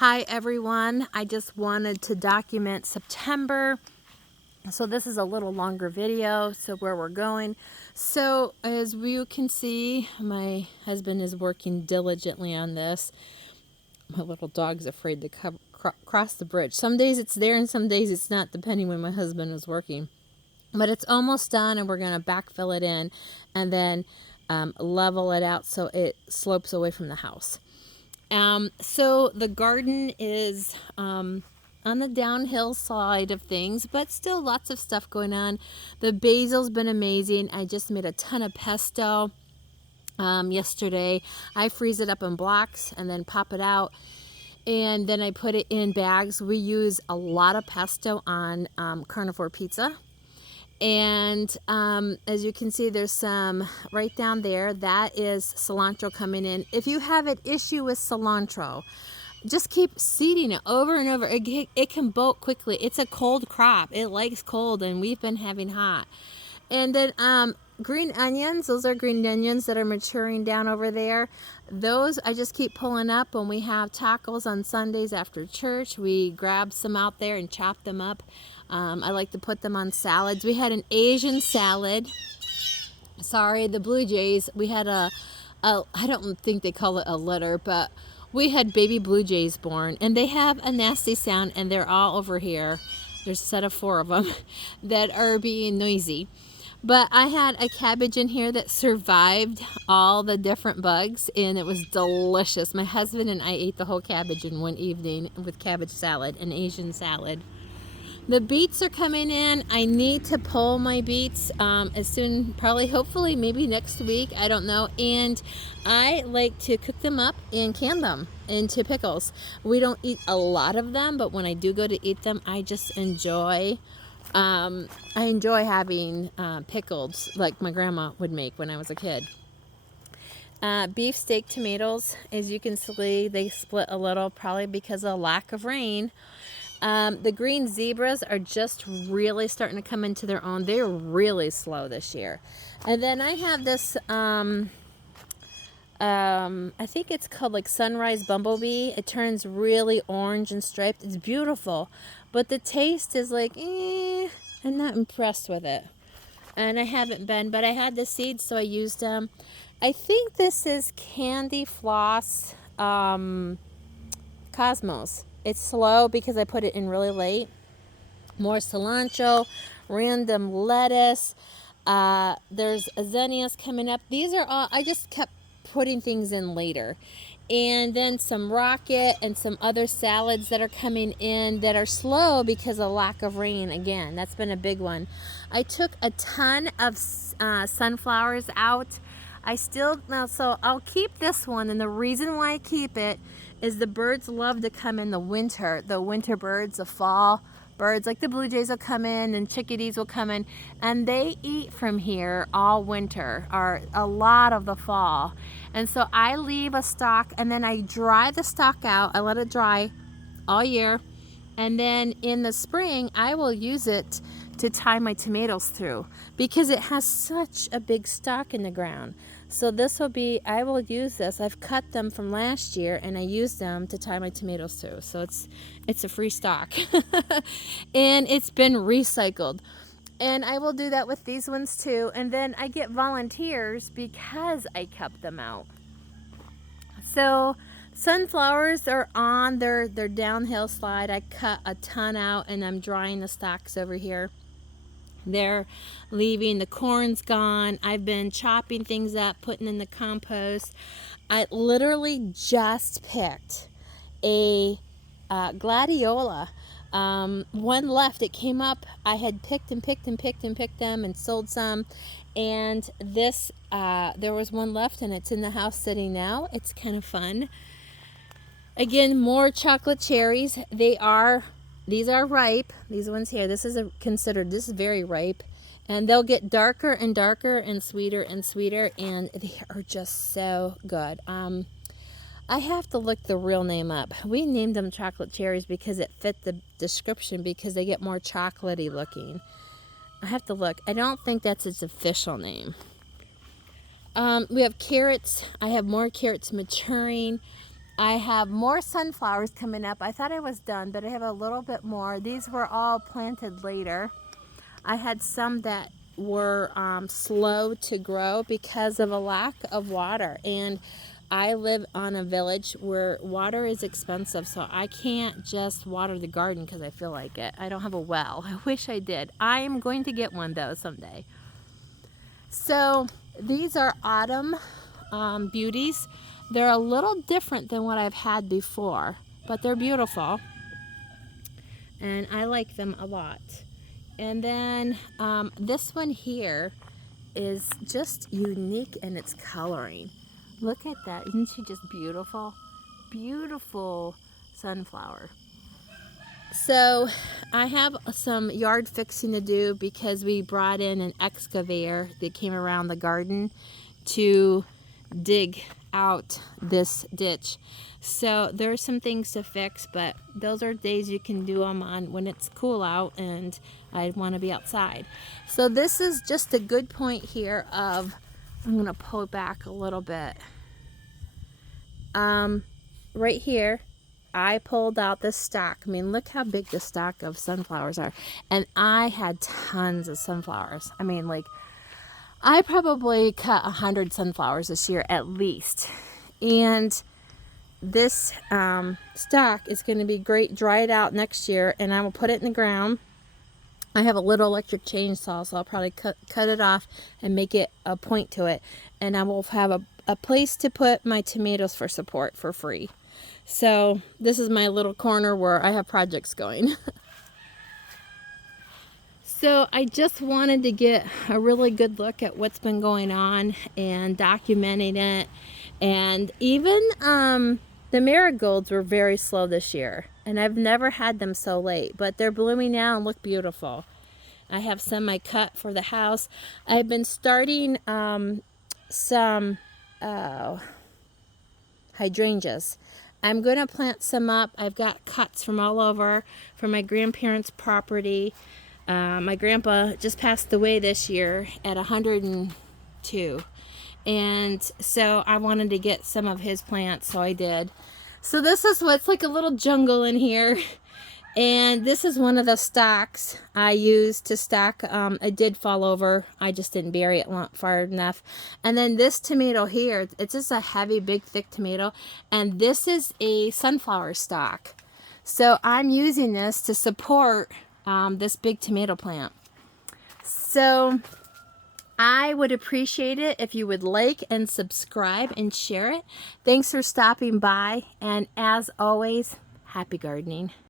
Hi everyone, I just wanted to document September. So this is a little longer video, so where we're going. So as you can see, my husband is working diligently on this. My little dog's afraid to cross the bridge. Some days it's there and some days it's not, depending when my husband is working. But it's almost done, and we're going to backfill it in and then level it out so it slopes away from the house. So the garden is on the downhill side of things, but still lots of stuff going on. The basil's been amazing. I just made a ton of pesto yesterday. I freeze it up in blocks and then pop it out, and then I put it in bags. We use a lot of pesto on carnivore pizza. And as you can see, there's some right down there. That is cilantro coming in. If you have an issue with cilantro, just keep seeding it over and over. It can bolt quickly. It's a cold crop. It likes cold, and we've been having hot. And then green onions, those are green onions that are maturing down over there. Those I just keep pulling up when we have tacos on Sundays after church. We grab some out there and chop them up. I like to put them on salads. We had an Asian salad. Sorry, the Blue Jays. We had I don't think they call it a litter, but we had baby Blue Jays born, and they have a nasty sound, and they're all over here. There's a set of 4 of them that are being noisy. But I had a cabbage in here that survived all the different bugs, and it was delicious. My husband and I ate the whole cabbage in one evening with cabbage salad, an Asian salad. The beets are coming in. I need to pull my beets as soon, probably, hopefully, maybe next week. I don't know. And I like to cook them up and can them into pickles. We don't eat a lot of them, but when I do go to eat them, I just enjoy. I enjoy having pickles like my grandma would make when I was a kid. Beef steak tomatoes, as you can see, they split a little, probably because of lack of rain. The green zebras are just really starting to come into their own. They're really slow this year. And then I have this, I think it's called like sunrise bumblebee. It turns really orange and striped. It's beautiful, but the taste is like, I'm not impressed with it. And I haven't been, but I had the seeds, so I used them. I think this is Candy Floss Cosmos. It's slow because I put it in really late. More cilantro, random lettuce. There's zinnias coming up. These are all, I just kept putting things in later. And then some rocket and some other salads that are coming in that are slow because of lack of rain. Again, that's been a big one. I took a ton of sunflowers out. So I'll keep this one, and the reason why I keep it is the birds love to come in the winter. The winter birds, the fall birds, like the blue jays will come in and chickadees will come in, and they eat from here all winter or a lot of the fall. And so I leave a stalk, and then I dry the stalk out. I let it dry all year, and then in the spring I will use it to tie my tomatoes through because it has such a big stalk in the ground. So this will be, I will use this. I've cut them from last year and I used them to tie my tomatoes through. So it's a free stock. And it's been recycled. And I will do that with these ones too. And then I get volunteers because I kept them out. So sunflowers are on their downhill slide. I cut a ton out and I'm drying the stalks over here. They're leaving. The corn's gone. I've been chopping things up, putting in the compost. I literally just picked a gladiola. One left. It came up. I had picked them and sold some. And this, there was one left, and it's in the house sitting now. It's kind of fun. Again, more chocolate cherries. These are ripe. These ones here, this is very ripe. And they'll get darker and darker and sweeter, and they are just so good. I have to look the real name up. We named them chocolate cherries because it fit the description, because they get more chocolatey looking. I have to look. I don't think that's its official name. We have carrots. I have more carrots maturing. I have more sunflowers coming up. I thought I was done, but I have a little bit more. These were all planted later. I had some that were slow to grow because of a lack of water, and I live on a village where water is expensive, so I can't just water the garden because I feel like it. I don't have a well. I wish I did. I am going to get one though someday. So these are autumn beauties. They're a little different than what I've had before, but they're beautiful and I like them a lot. And then this one here is just unique in its coloring. Look at that. Isn't she just beautiful? Beautiful sunflower. So I have some yard fixing to do because we brought in an excavator that came around the garden to dig out this ditch. So there's some things to fix, but those are days you can do them on when it's cool out and I want to be outside. So this is just a good point here of, I'm going to pull back a little bit. Right here, I pulled out this stalk. I mean, look how big the stalk of sunflowers are. And I had tons of sunflowers. I mean, like, I probably cut 100 sunflowers this year at least. And this stalk is going to be great dried out next year, and I will put it in the ground. I have a little electric chainsaw, so I'll probably cut it off and make it a point to it. And I will have a place to put my tomatoes for support for free. So this is my little corner where I have projects going. So I just wanted to get a really good look at what's been going on and documenting it. And even the marigolds were very slow this year. And I've never had them so late. But they're blooming now and look beautiful. I have some I cut for the house. I've been starting some hydrangeas. I'm going to plant some up. I've got cuts from all over from my grandparents' property. My grandpa just passed away this year at 102. And so I wanted to get some of his plants, so I did. So this is what's like a little jungle in here. And this is one of the stalks I used to stack. It did fall over. I just didn't bury it far enough. And then this tomato here, it's just a heavy, big, thick tomato. And this is a sunflower stalk. So I'm using this to support this big tomato plant. So I would appreciate it if you would like and subscribe and share it. Thanks for stopping by. And as always, happy gardening.